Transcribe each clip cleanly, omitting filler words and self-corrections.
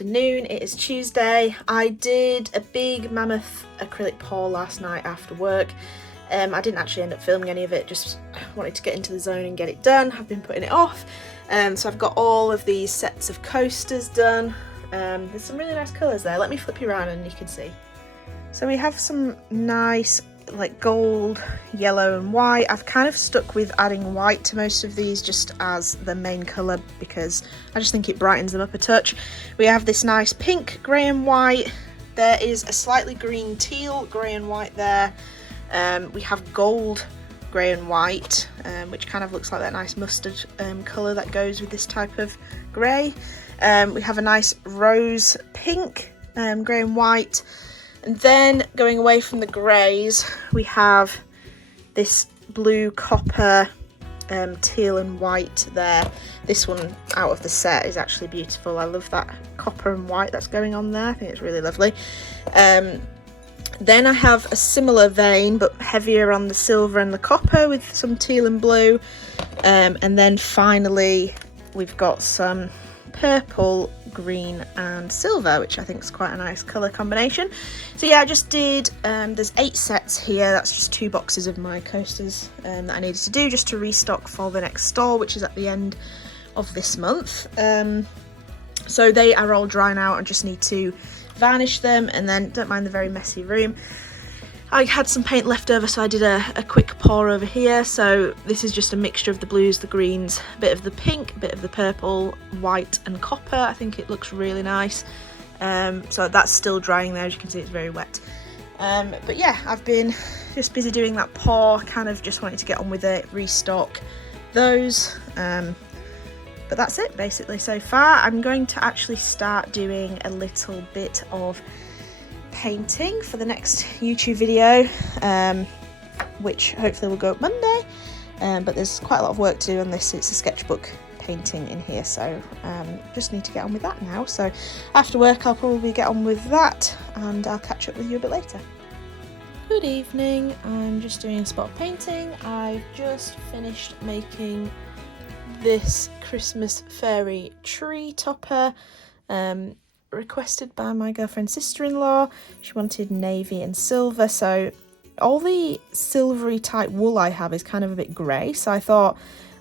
afternoon. It is Tuesday. I did a big mammoth acrylic pour last night after work. I didn't actually end up filming any of it, just wanted to get into the zone and get it done. I've been putting it off. So I've got all of these sets of coasters done. There's some really nice colours there. Let me flip you around and you can see. So we have some nice like gold, yellow and white. I've kind of stuck with adding white to most of these just as the main colour because I just think it brightens them up a touch. We have this nice pink, grey and white. There is a slightly green teal, grey and white there. We have gold, grey and white, which kind of looks like that nice mustard colour that goes with this type of grey. We have a nice rose pink, grey and white. And then going away from the greys, we have this blue, copper, teal and white there. This one out of the set is actually beautiful. I love that copper and white that's going on there. I think it's really lovely. Then I have a similar vein but heavier on the silver and the copper with some teal and blue. And then finally we've got some purple, green and silver, which I think is quite a nice colour combination. So yeah, I just did, there's 8 sets here. That's just 2 boxes of my coasters that I needed to do just to restock for the next store, which is at the end of this month. So they are all dry now. I just need to varnish them, and then don't mind the very messy room. I had some paint left over, so I did a quick pour over here. So this is just a mixture of the blues, the greens, a bit of the pink, a bit of the purple, white and copper. I think it looks really nice. So that's still drying there. As you can see, it's very wet. But yeah, I've been just busy doing that pour, kind of just wanting to get on with it, restock those. But that's it basically so far. I'm going to actually start doing a little bit of painting for the next YouTube video, which hopefully will go up Monday, but there's quite a lot of work to do on this. It's a sketchbook painting in here, so just need to get on with that now. So after work I'll probably get on with that and I'll catch up with you a bit later. Good evening. I'm just doing a spot of painting. I've just finished making this Christmas fairy tree topper, requested by my girlfriend's sister-in-law. She wanted navy and silver, so all the silvery type wool I have is kind of a bit grey, so I thought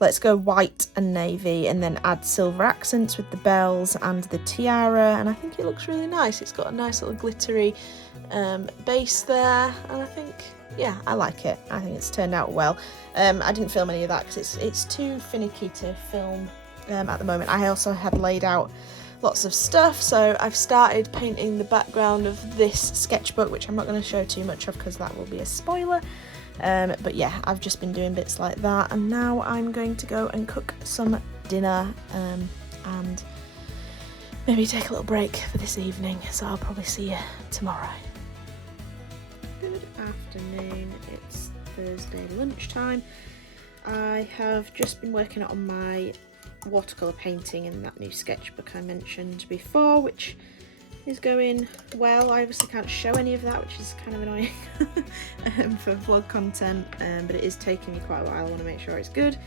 let's go white and navy and then add silver accents with the bells and the tiara, and I think it looks really nice. It's got a nice little glittery base there, and I think, yeah, I like it. I think it's turned out well. I didn't film any of that because it's too finicky to film at the moment. I also had laid out lots of stuff, so I've started painting the background of this sketchbook, which I'm not going to show too much of because that will be a spoiler. But yeah, I've just been doing bits like that, and now I'm going to go and cook some dinner and maybe take a little break for this evening, so I'll probably see you tomorrow. Good afternoon, it's Thursday lunchtime. I have just been working on my watercolour painting in that new sketchbook I mentioned before, which is going well. I obviously can't show any of that, which is kind of annoying for vlog content, but it is taking me quite a while. I want to make sure it's good.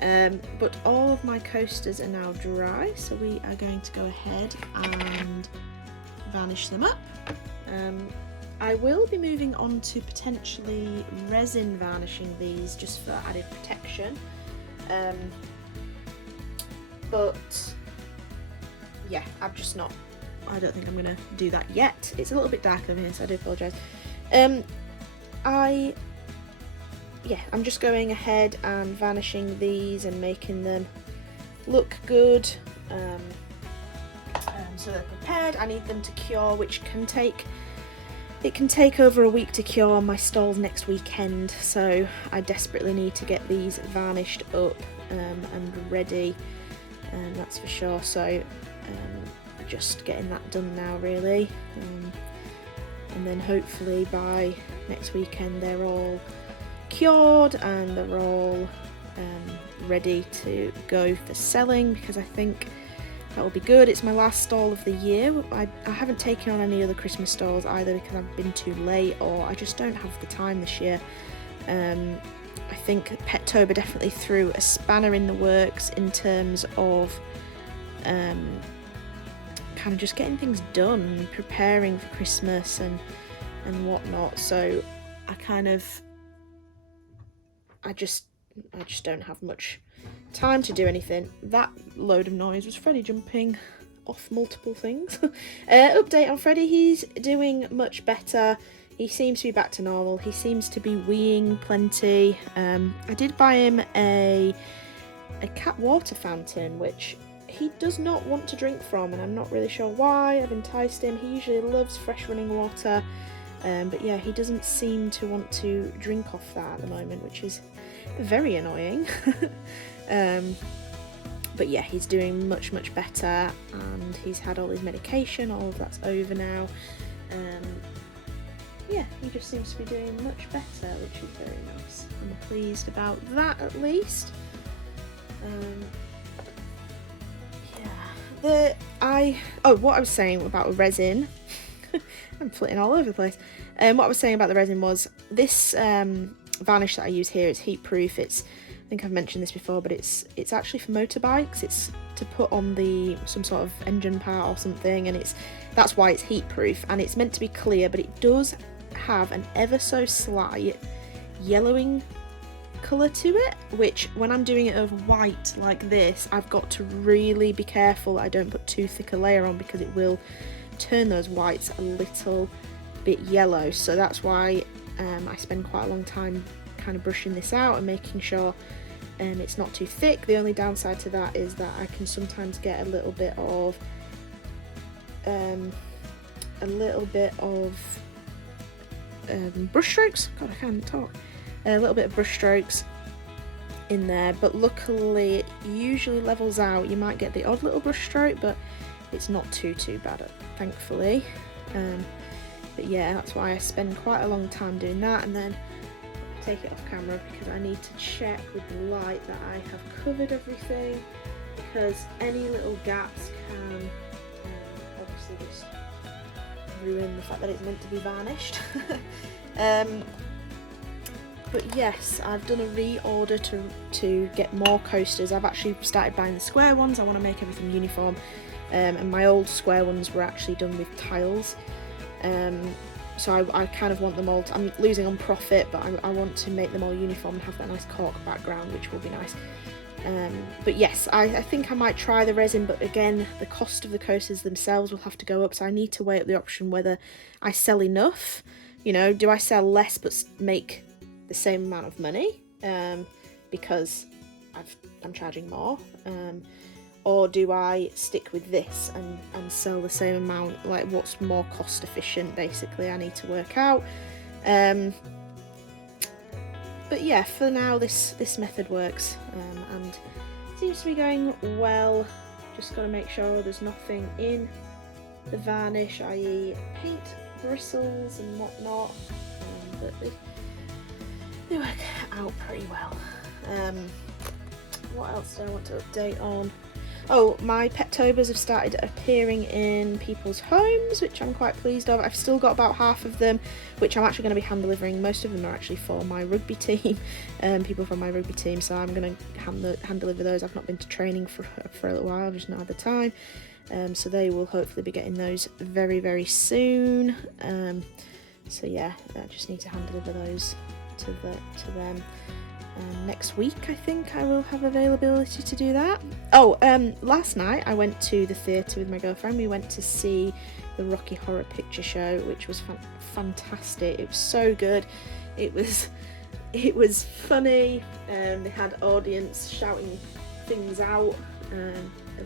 But all of my coasters are now dry, so we are going to go ahead and varnish them up. I will be moving on to potentially resin varnishing these just for added protection. But yeah, I don't think I'm gonna do that yet. It's a little bit dark over here, so I do apologise. I'm just going ahead and varnishing these and making them look good. So they're prepared. I need them to cure, which can take over a week to cure. My stall's next weekend, so I desperately need to get these varnished up and ready. That's for sure. So just getting that done now, really, and then hopefully by next weekend they're all cured and they're all ready to go for selling, because I think that will be good. It's my last stall of the year. I haven't taken on any other Christmas stalls either because I've been too late, or I just don't have the time this year. I think Pettober definitely threw a spanner in the works in terms of kind of just getting things done, preparing for Christmas and whatnot. So I just don't have much time to do anything. That load of noise was Freddie jumping off multiple things. Update on Freddie, he's doing much better. He seems to be back to normal. He seems to be weeing plenty. I did buy him a cat water fountain, which he does not want to drink from, and I'm not really sure why. I've enticed him. He usually loves fresh running water, but yeah, he doesn't seem to want to drink off that at the moment, which is very annoying. But yeah, he's doing much better, and he's had all his medication. All of that's over now. Yeah, he just seems to be doing much better, which is very nice. I'm pleased about that, at least. Yeah. What I was saying about resin. I'm flitting all over the place. What I was saying about the resin was this varnish that I use here is heat proof. I think I've mentioned this before, but it's actually for motorbikes. It's to put on some sort of engine part or something, and that's why it's heat proof, and it's meant to be clear, but it does have an ever so slight yellowing colour to it, which when I'm doing it over white like this, I've got to really be careful that I don't put too thick a layer on, because it will turn those whites a little bit yellow. So that's why I spend quite a long time kind of brushing this out and making sure it's not too thick. The only downside to that is that I can sometimes get a little bit of brush strokes. God, I can't talk. A little bit of brush strokes in there, but luckily it usually levels out. You might get the odd little brush stroke, but it's not too bad, thankfully. But yeah, that's why I spend quite a long time doing that, and then take it off camera because I need to check with the light that I have covered everything, because any little gaps can obviously just ruin the fact that it's meant to be varnished. But yes, I've done a reorder to get more coasters. I've actually started buying the square ones. I want to make everything uniform, and my old square ones were actually done with tiles. So I kind of want them all I'm losing on profit, but I want to make them all uniform and have that nice cork background, which will be nice. But yes, I think I might try the resin, but again, the cost of the coasters themselves will have to go up, so I need to weigh up the option whether I sell enough. You know, do I sell less but make the same amount of money because I'm charging more, or do I stick with this and sell the same amount? Like, what's more cost efficient, basically? I need to work out. But yeah, for now this method works, and seems to be going well. Just got to make sure there's nothing in the varnish, i.e. paint bristles and whatnot, but they work out pretty well. What else do I want to update on? Oh, my Petobers have started appearing in people's homes, which I'm quite pleased of. I've still got about half of them, which I'm actually going to be hand delivering. Most of them are actually for my rugby team, people from my rugby team, so I'm going to hand deliver those. I've not been to training for a little while, I've just not had the time. So they will hopefully be getting those very, very soon. So yeah, I just need to hand deliver those to them. Next week I think I will have availability to do that. Last night I went to the theatre with my girlfriend. We went to see the Rocky Horror Picture Show, which was fantastic. It was so good. It was funny. They had audience shouting things out, a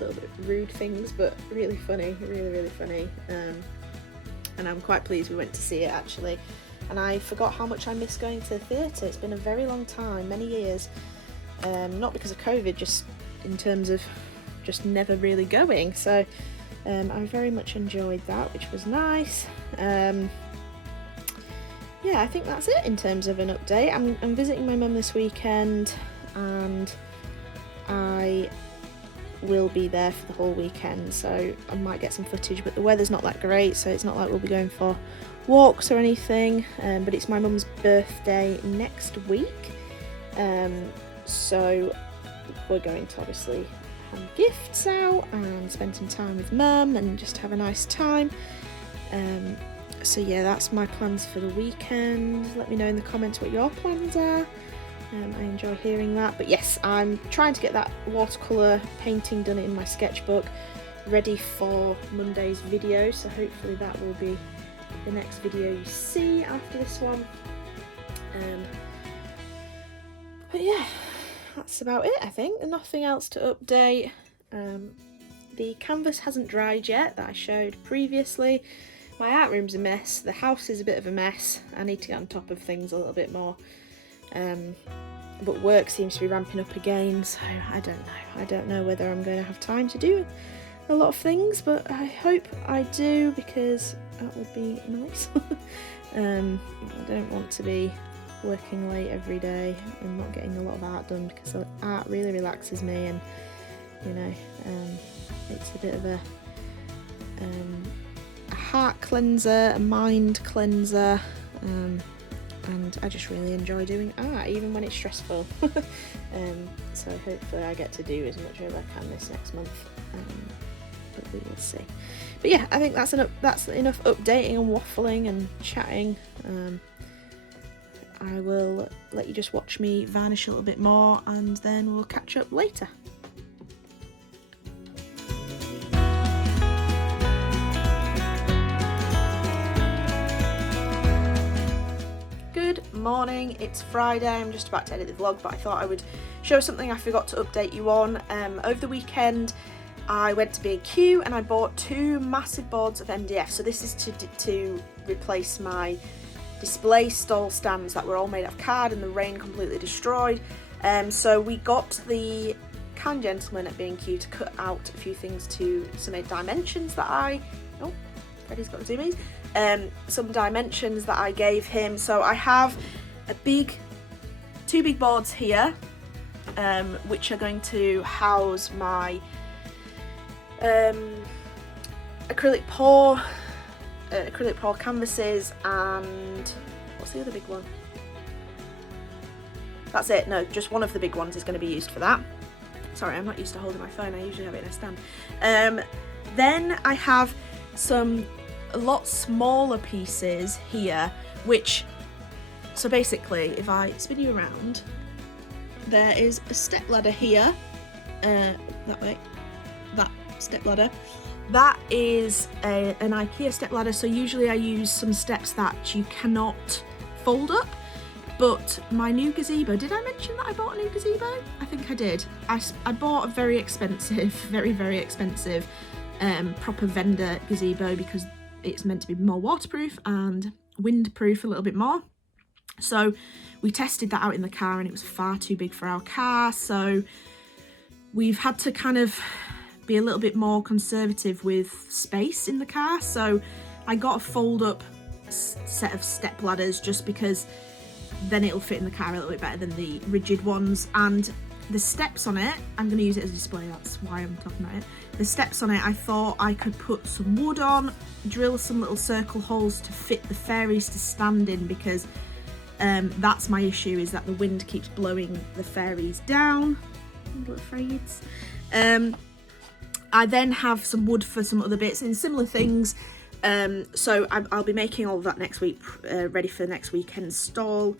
little bit rude things, but really funny, really funny. And I'm quite pleased we went to see it, actually. And I forgot how much I miss going to the theatre. It's been a very long time, many years. Not because of COVID, just in terms of just never really going. So I very much enjoyed that, which was nice. Yeah, I think that's it in terms of an update. I'm visiting my mum this weekend, and I will be there for the whole weekend, so I might get some footage, but the weather's not that great, so it's not like we'll be going for walks or anything, but it's my mum's birthday next week, so we're going to obviously hand gifts out and spend some time with Mum and just have a nice time. So yeah, that's my plans for the weekend. Let me know in the comments what your plans are. I enjoy hearing that. But yes, I'm trying to get that watercolour painting done in my sketchbook ready for Monday's video, so hopefully that will be the next video you see after this one. But yeah, that's about it, I think. Nothing else to update. The canvas hasn't dried yet that I showed previously. My art room's a mess, the house is a bit of a mess. I need to get on top of things a little bit more. But work seems to be ramping up again, so I don't know. I don't know whether I'm going to have time to do a lot of things, but I hope I do, because that would be nice. I don't want to be working late every day and not getting a lot of art done, because art really relaxes me, and you know, it's a bit of a heart cleanser, a mind cleanser, and I just really enjoy doing art even when it's stressful. So hopefully I get to do as much as I can this next month, but we will see. But yeah, I think that's enough updating and waffling and chatting. I will let you just watch me varnish a little bit more, and then we'll catch up later. Good morning, it's Friday. I'm just about to edit the vlog, but I thought I would show something I forgot to update you on. Over the weekend I went to B&Q and I bought 2 massive boards of MDF. So this is to replace my display stall stands that were all made out of card and the rain completely destroyed. So we got the kind gentleman at B&Q to cut out a few things to some dimensions that Freddie's got the zoomies. Some dimensions that I gave him. So I have two big boards here, which are going to house my acrylic pour canvases, and what's the other big one? That's it. No, just one of the big ones is going to be used for that. Sorry, I'm not used to holding my phone. I usually have it in a stand. Then I have a lot smaller pieces here, so basically if I spin you around, there is a step ladder here, that way, that step ladder. That is an IKEA step ladder, so usually I use some steps that you cannot fold up, but my new gazebo, did I mention that I bought a new gazebo? I think I did. I bought a very expensive, very expensive proper vendor gazebo, because it's meant to be more waterproof and windproof a little bit more. So we tested that out in the car and it was far too big for our car, so we've had to kind of be a little bit more conservative with space in the car. So I got a fold up set of step ladders, just because then it'll fit in the car a little bit better than the rigid ones. And the steps on it, I'm going to use it as a display, that's why I'm talking about it. The steps on it, I thought I could put some wood on, drill some little circle holes to fit the fairies to stand in, because that's my issue, is that the wind keeps blowing the fairies down. Little fraids. I then have some wood for some other bits and similar things. So I'll be making all of that next week, ready for next weekend's stall.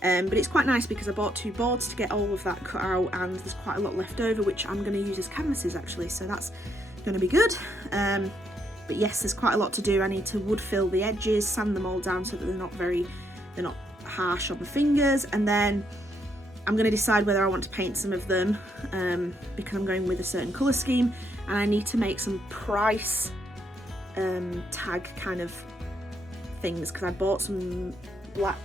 But it's quite nice because I bought 2 boards to get all of that cut out, and there's quite a lot left over, which I'm going to use as canvases actually, so that's going to be good. But yes, there's quite a lot to do. I need to wood fill the edges, sand them all down so that they're not harsh on the fingers, and then I'm going to decide whether I want to paint some of them, because I'm going with a certain colour scheme, and I need to make some price tag kind of things, because I bought some black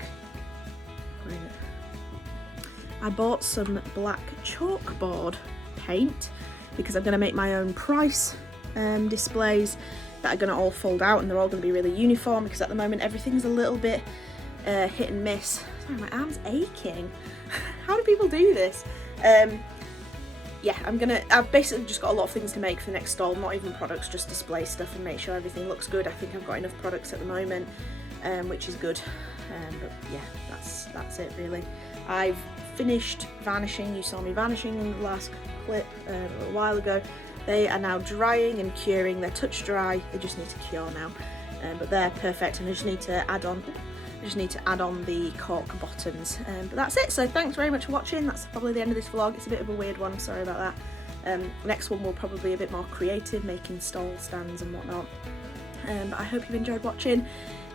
chalkboard paint, because I'm going to make my own price displays that are going to all fold out, and they're all going to be really uniform, because at the moment everything's a little bit hit and miss. Sorry, my arm's aching. How do people do this? Yeah, I've basically just got a lot of things to make for the next stall, not even products, just display stuff and make sure everything looks good. I think I've got enough products at the moment, which is good. But yeah, that's it really. I've finished vanishing. You saw me vanishing in the last clip a little while ago. They are now drying and curing. They're touch dry, they just need to cure now, but they're perfect, and I just need to add on the cork bottoms, but that's it. So thanks very much for watching. That's probably the end of this vlog. It's a bit of a weird one, sorry about that. Next one will probably be a bit more creative, making stall stands and whatnot, but I hope you've enjoyed watching.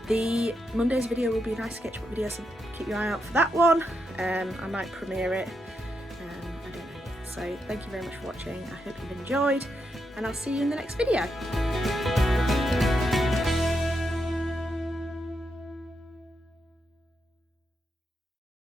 The Monday's video will be a nice sketchbook video, so keep your eye out for that one. I might premiere it, I don't know. So thank you very much for watching. I hope you've enjoyed, and I'll see you in the next video.